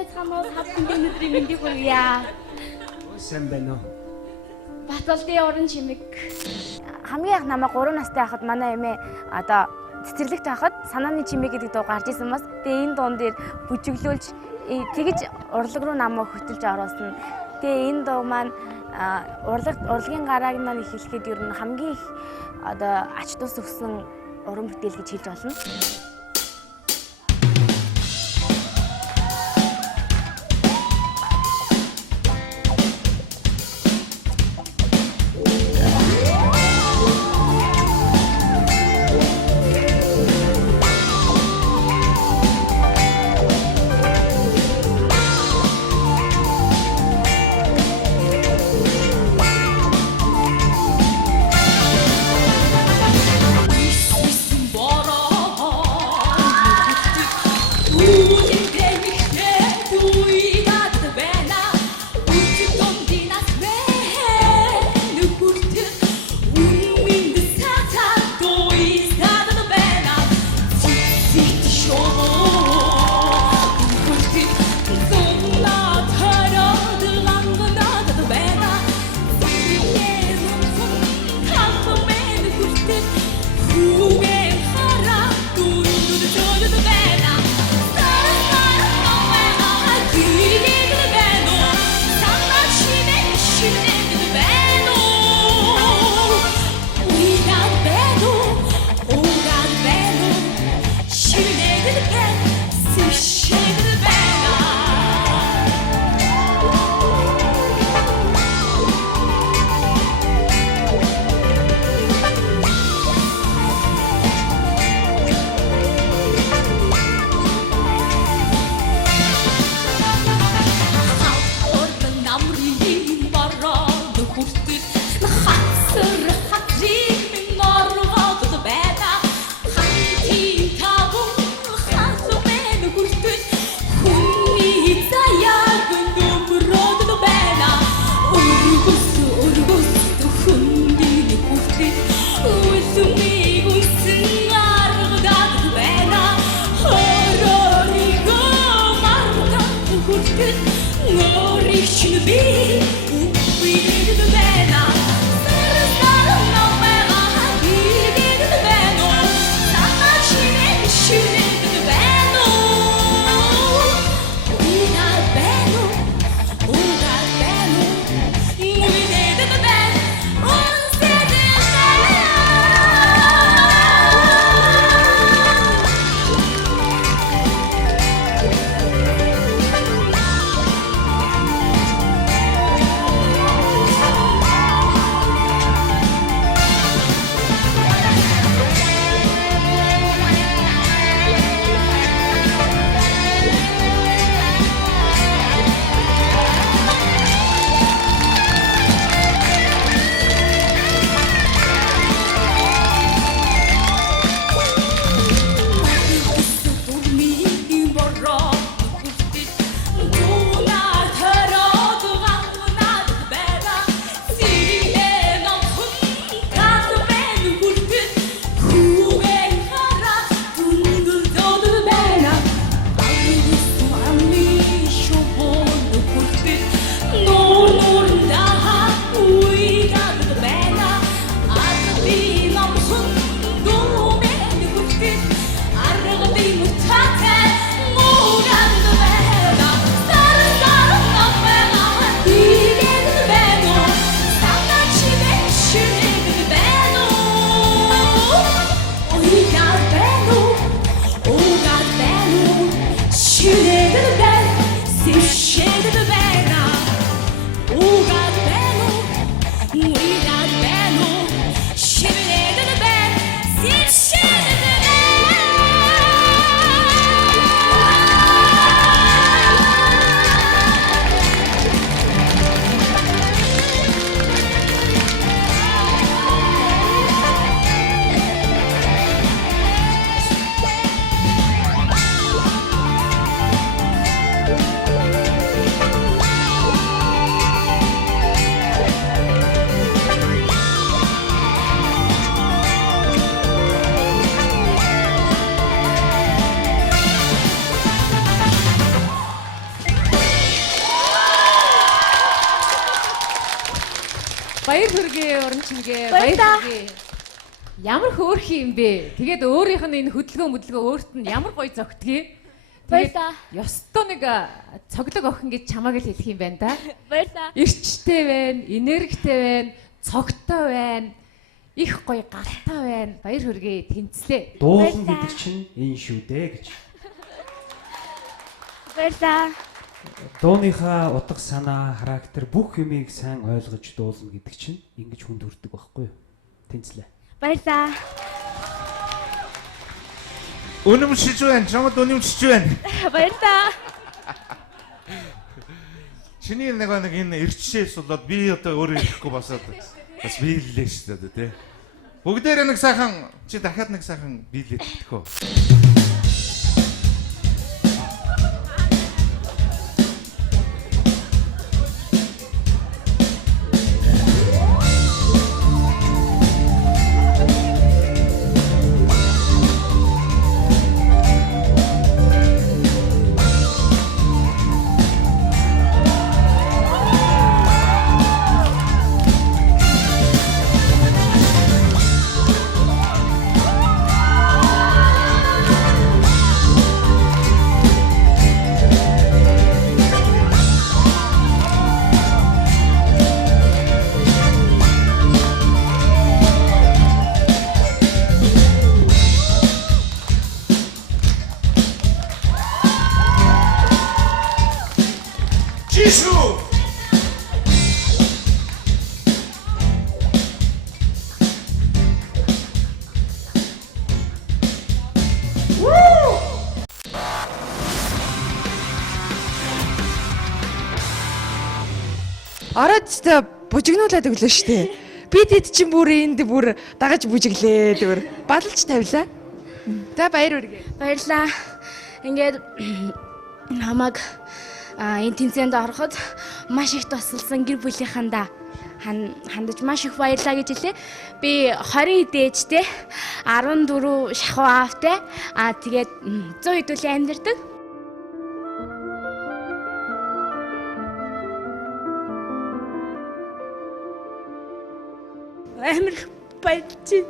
Сайн цаанаас хавхан өнөдрийн мэндийг хүргье. Сайн байна уу? Баталдын орон чимэг. Хамгийн анх намайг 3 настай байхад манай эмээ одоо цэцэрлэгт байхад санааны чимээ гэдэг дуу гарч исэн бас. Тэгээ энэ дуун дээр бүжиглүүлж тэгж урлаг руу намайг хөтөлж оруулсан. Тэгээ энэ дуу маань урлагийн гарааг маань эхлэхэд ер нь хамгийн их одоо ач тус өгсөн уран бүтээл гэж хэлж болно. Баяр хүргэе уран чимгээ. Баярлалаа. Ямар хөөрхөн юм бэ? Тэгээд өөрийнх нь энэ хөдөлгөөн өөрт нь ямар гоё зөгтгий. Баярлалаа. Ёстой нэг цоглог охин гэж чамааг л хэлэх юм байна да. Баярлалаа. Ирчтэй байна, энергитэй байна, цогтой байна. Их гоё гартай байна. Баяр хүргэе тэнцлээ. Дуулан гэдэг чинь энэ шүү дээ гэж. Баярлалаа. Дууныхаа утга санаа, характер бүх юмыг сайн ойлгож дуулна гэдэг чинь ингэж хүнд хүрдэг байхгүй юу? Тэнцлээ. Баярлалаа. Үнэмшиж байна. Чамд үнэмшиж байна. Баярлалаа. Чиний нэг энэ ирчшээс болоод би одоо өөрөө ирэхгүй бас биеллээ шүү дээ тий. Бүгдээрээ нэг сайхан чи дахиад нэг сайхан биелээд өгөхөө. Ороод ч бужигнуулаад өглөө штэ. Би тэд чинь бүр энд бүр дагаж бүжиглээ тэр бадалж тавилаа. За баяр хүргэе. Баярлалаа. Ингээд намайг энэ тэнцээнд ороход маш их тусалсан гэр бүлийнхандаа хандаж маш их баярлалаа гэж хэлээ. Би 20 дээжтэй 14 шахуу аавтай тэгээд 100 хэдүүлэн амьдардаг. Амар баярлалаа.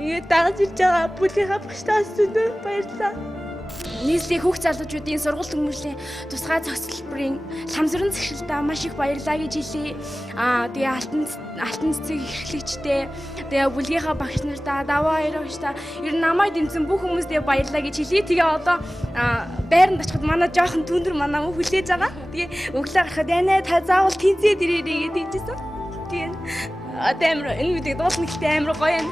Ингээд дагаж ирж байгаа бүлийнхаа багштаас зөндөө баярлалаа. Нийслэлийн хүүхд залуучуудын сургууль төгсмөлийн тусгай зохицлбарын ламсрын зэгшилдээ маш их баярлалаа гэж хэлье. Тэгээ алтан цэцэг эрхлэгчтэй, тэгээ бүлгийнхаа багш нартаа, даваа баярагчтай, ер нь намайг дэмжсэн бүх хүмүүстээ баярлалаа гэж хэлье. Тэгээ одоо байранд очиход манай жоохон түндэр манай мөн хүлээж байгаа. Тэгээ өглөө гарахад "Янаа та заавал тэнцээд ирээрэй" гэж хэлжсэн. Тэгээ одоо амар энэ үеийг дуулна гэхдээ амар гоё юм.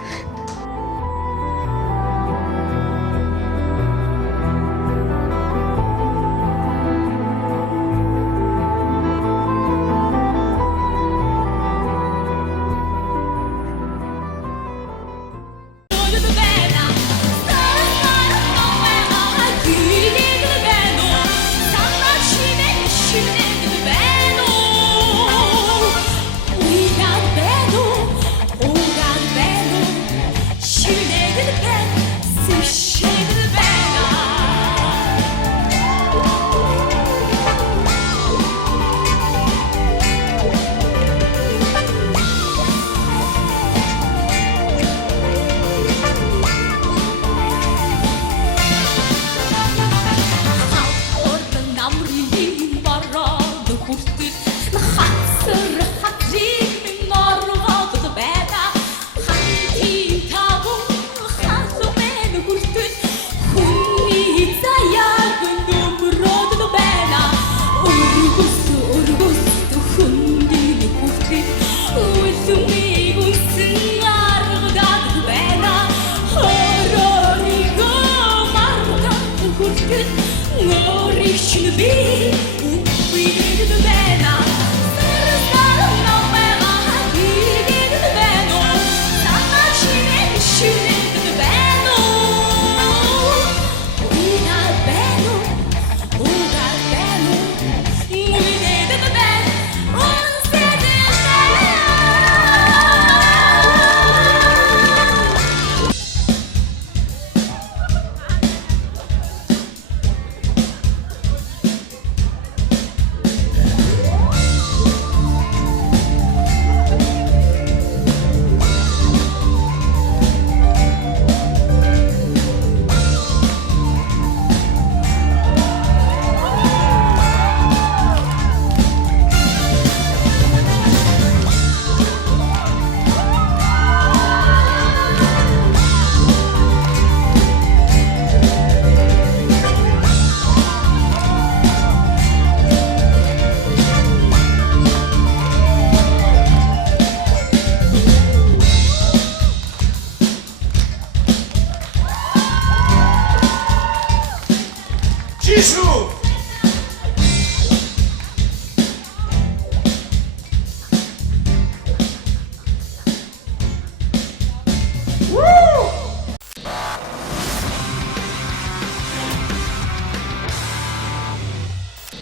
Тэгнэ шүү.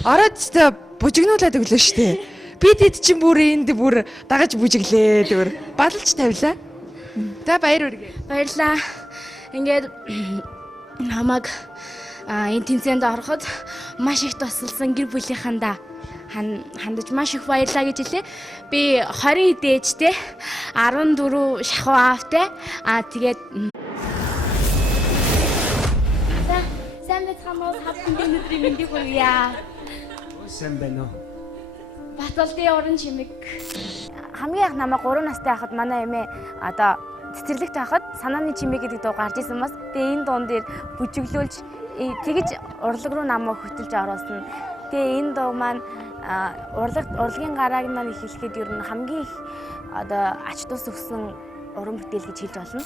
Ороод ч бужигнуулаад өглөө штэ. Би тэд чинь бүр энд бүр дагаж бүжиглээ тэр балалж тавилаа. За баяр хүргэе. Баярлаа. Ингээд намайг энэ тэмцээнд ороход маш их тусалсан гэр бүлийнхандаа хандаж маш их баярлаа гэж хэлээ. Би 20 дээжтэй 14 шахуу аавтай. Тэгээд сайн байцгаана уу? Хавтан өдрийн мэндийг хүргье. Сайн байна уу? Баталдын уран чимэг. Хамгийн их намайг 3 настай байхад манай эмээ одоо цэцэрлэгт байхад санааны чимээ гэдэг дуу гарч исэн бас. Тэгээ энэ дуун дээр бүжиглүүлж тэгж урлаг руу намайг хөтөлж оруулсан. Тэгээ энэ дуу маань урлагийн гарааг маань эхлэхэд ер нь хамгийн их одоо ач тус өгсөн уран бүтээл гэж хэлж болно.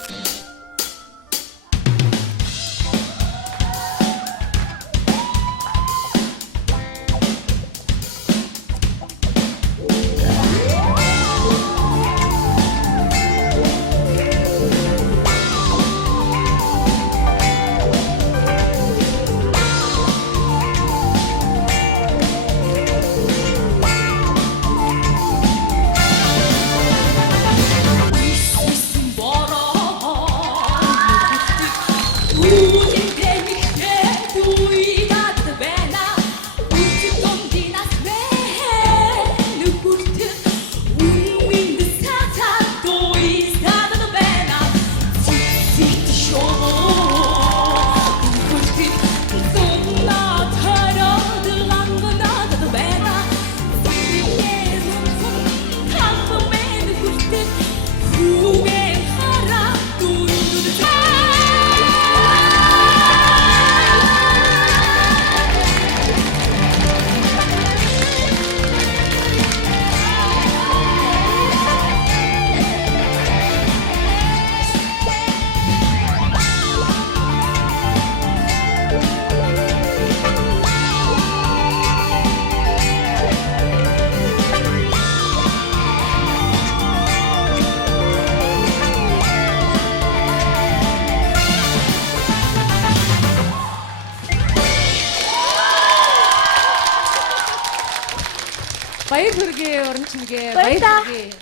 Баяр хүргэе уран чимгээ. Баяр хүргэе.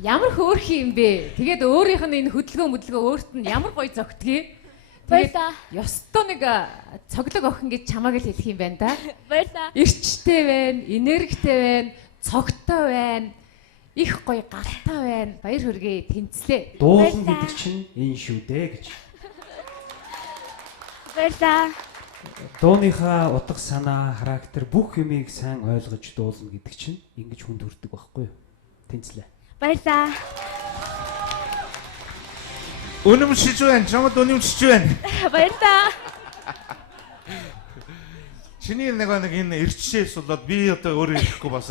Ямар хөөрхөн юм бэ? Тэгээд өөрийнх нь энэ хөдөлгөөн өөрт нь ямар гоё зөгтгий. Тэгээд ёстой нэг цоглог охин гэж чамааг л хэлэх юм байна да. Баярлаа. Ирчтэй байна, энергитэй байна, цогтой байна. Их гоё гартай байна. Баяр хүргэе. Тэнцлээ. Дуулан гэдэг чинь энэ шүү дээ гэж. Баярлаа. Дууныхаа утга санаа, характер бүх юмыг сайн ойлгож дуулна гэдэг чинь ингэж хүнд хүрдэг байхгүй юу? Тэнцлээ. Баярлаа. Үнэмшиж байна. Чамд үнэмшиж байна. Баярлаа. Чиний нэг энэ ирчшээс болоод би одоо өөрөө ирэхгүй бас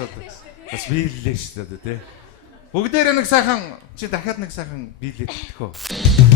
биеллээ шүү дээ тий. Бүгдээрээ нэг сайхан чи дахиад нэг сайхан биелээд өгөх үү?